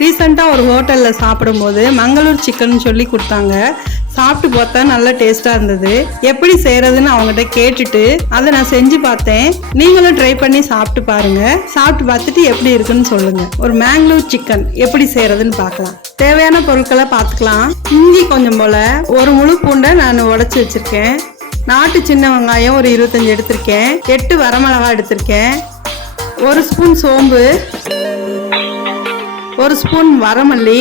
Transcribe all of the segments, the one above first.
ரீசெண்டாக ஒரு ஹோட்டலில் சாப்பிடும்போது மங்களூர் சிக்கன் சொல்லி கொடுத்தாங்க. சாப்பிட்டு பார்த்தா நல்ல டேஸ்ட்டாக இருந்தது. எப்படி செய்கிறதுன்னு அவங்ககிட்ட கேட்டுட்டு அதை நான் செஞ்சு பார்த்தேன். நீங்களும் ட்ரை பண்ணி சாப்பிட்டு பாருங்கள். சாப்பிட்டு பார்த்துட்டு எப்படி இருக்குன்னு சொல்லுங்கள். ஒரு மங்களூர் சிக்கன் எப்படி செய்கிறதுன்னு பார்க்கலாம். தேவையான பொருட்களை பார்த்துக்கலாம். இஞ்சி கொஞ்சம் போல், ஒரு முழு பூண்டை நான் உடைச்சி வச்சுருக்கேன். நாட்டு சின்ன வெங்காயம் ஒரு 25 எடுத்திருக்கேன். 8 வரமிளகாய் எடுத்திருக்கேன். 1 ஸ்பூன் சோம்பு, 1 ஸ்பூன் வரமல்லி,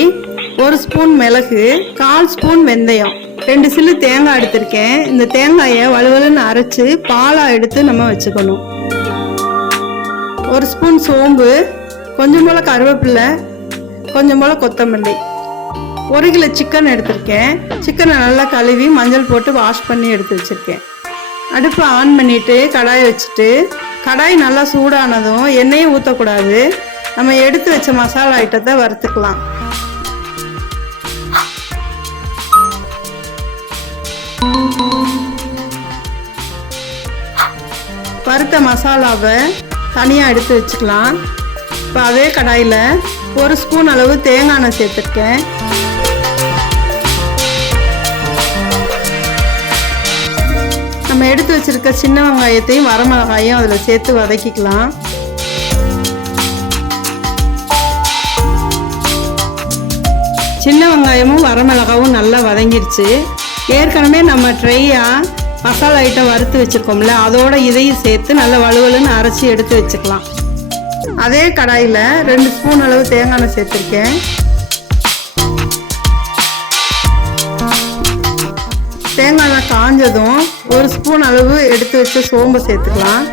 1 ஸ்பூன் மிளகு, 1/4 ஸ்பூன் வெந்தயம், 2 சில்லு தேங்காய் எடுத்திருக்கேன். இந்த தேங்காயை வலுவலுன்னு அரைச்சு பாலாக எடுத்து நம்ம வச்சுக்கணும். 1 ஸ்பூன் சோம்பு, கொஞ்சம் போல் கருவேப்பிலை, கொஞ்சம் போல் கொத்தமல்லி, 1 கிலோ சிக்கன் எடுத்திருக்கேன். சிக்கனை நல்லா கழுவி மஞ்சள் போட்டு வாஷ் பண்ணி எடுத்து வச்சுருக்கேன். அடுப்பை ஆன் பண்ணிவிட்டு கடாயை வச்சுட்டு, கடாய் நல்லா சூடானதும் எண்ணெயும் ஊற்றக்கூடாது. நம்ம எடுத்து வச்ச மசாலா ஐட்டத்தை வறுத்துக்கலாம். வறுத்த மசாலாவை தனியாக எடுத்து வச்சுக்கலாம். இப்போ அதே கடாயில் 1 ஸ்பூன் அளவு தேங்காய் எண்ணெய் சேர்த்துருக்கேன். நம்ம எடுத்து வச்சிருக்க சின்ன வெங்காயத்தையும் வரமிளகாயும் அதில் சேர்த்து வதக்கிக்கலாம். சின்ன வெங்காயமும் வரமிளகாவும் நல்லா வதங்கிடுச்சு. ஏற்கனவே நம்ம ட்ரையாக மசாலா ஐட்டம் வறுத்து வச்சுருக்கோம்ல, அதோட இதையும் சேர்த்து நல்லா வலுவலுன்னு அரைச்சி எடுத்து வச்சுக்கலாம். அதே கடாயில் 2 ஸ்பூன் அளவு தேங்காய் எண்ணெய் சேர்த்துருக்கேன். தேங்காய் எண்ணெய் காஞ்சதும் 1 ஸ்பூன் அளவு எடுத்து வச்ச சோம்பு சேர்த்துக்கலாம்.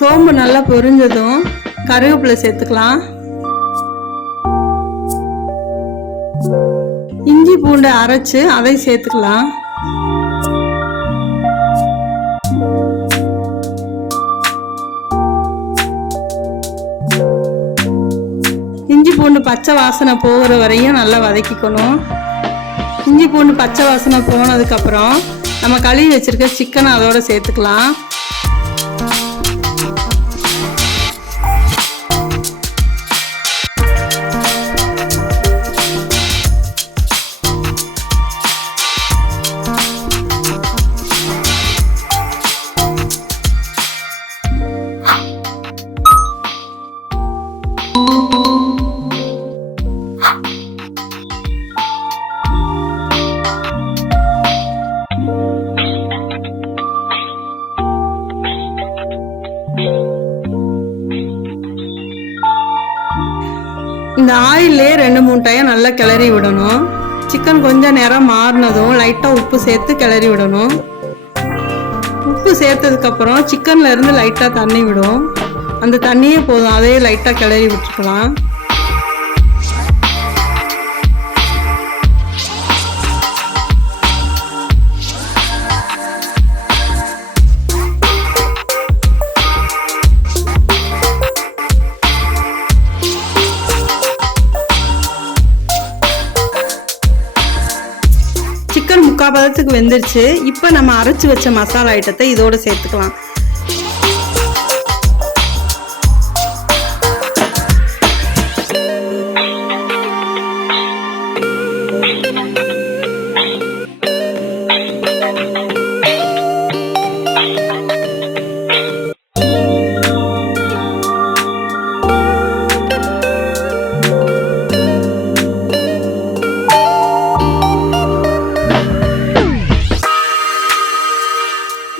சோம்பு நல்லா பொரிஞ்சதும் கருவேப்பிலை சேர்த்துக்கலாம். இஞ்சி பூண்டு அரைச்சு அதை சேர்த்துக்கலாம். இஞ்சி பூண்டு பச்சை வாசனை போகிற வரையும் நல்லா வதக்கிக்கணும். இஞ்சி பூண்டு பச்சை வாசனை போனதுக்கப்புறம் நம்ம கழுவி வச்சிருக்க சிக்கனை அதோட சேர்த்துக்கலாம். இந்த ஆயிலே 2-3 டைம் நல்லா கிளறி விடணும். சிக்கன் கொஞ்சம் நேரம் மாறினதும் லைட்டாக உப்பு சேர்த்து கிளறி விடணும். உப்பு சேர்த்ததுக்கப்புறம் சிக்கன்ல இருந்து லைட்டாக தண்ணி விடும். அந்த தண்ணியே போதும், அதே லைட்டாக கிளறி விட்டுருக்கலாம். சிக்கன் 3/4 பதத்துக்கு வெந்துருச்சு. இப்போ நம்ம அரைச்சி வச்ச மசாலா ஐட்டத்தை இதோட சேர்த்துக்கலாம்.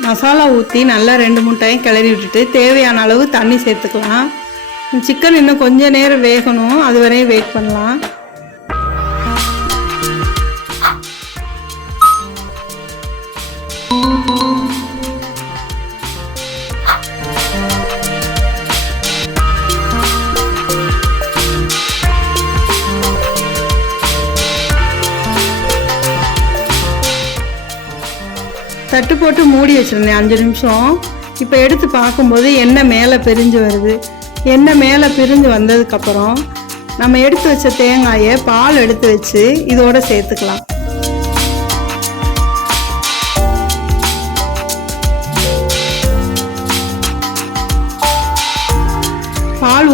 மசாலா ஊற்றி நல்லா 2-3 டைம் கிளறி விட்டுட்டு தேவையான அளவு தண்ணி சேர்த்துக்கலாம். சிக்கன் இன்னும் கொஞ்சம் நேரம் வேகணும், அது வரையும் வெயிட் பண்ணலாம். தட்டு போட்டு மூடி வச்சுருந்தேன் 5 நிமிஷம். இப்போ எடுத்து பார்க்கும்போது எண்ணெய் மேலே பிரிஞ்சு வருது. எண்ணெய் மேலே பிரிஞ்சு வந்ததுக்கப்புறம் நம்ம எடுத்து வச்ச தேங்காயை பால் எடுத்து வச்சு இதோட சேர்த்துக்கலாம்.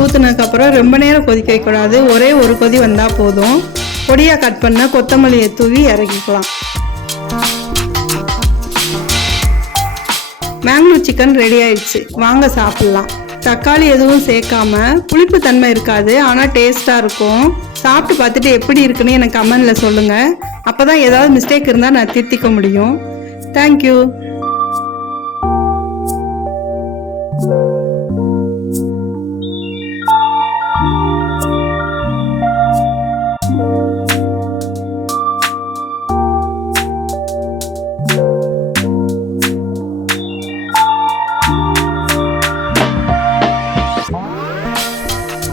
ஊற்றுனதுக்கப்புறம் ரொம்ப நேரம் கொதிக்க வைக்கக்கூடாது. ஒரே ஒரு கொதி வந்தால் போதும். பொடியாக கட் பண்ண கொத்தமல்லியை தூவி இறக்கிக்கலாம். மேங்களூர் சிக்கன் ரெடி ஆயிடுச்சு. வாங்க சாப்பிட்லாம். தக்காளி எதுவும் சேர்க்காம புளிப்பு தன்மை இருக்காது, ஆனால் டேஸ்ட்டாக இருக்கும். சாப்பிட்டு பார்த்துட்டு எப்படி இருக்குன்னு எனக்கு கமெண்டில் சொல்லுங்கள். அப்போ தான் ஏதாவது மிஸ்டேக் இருந்தால் நான் திருத்திக்க முடியும். தேங்க்யூ.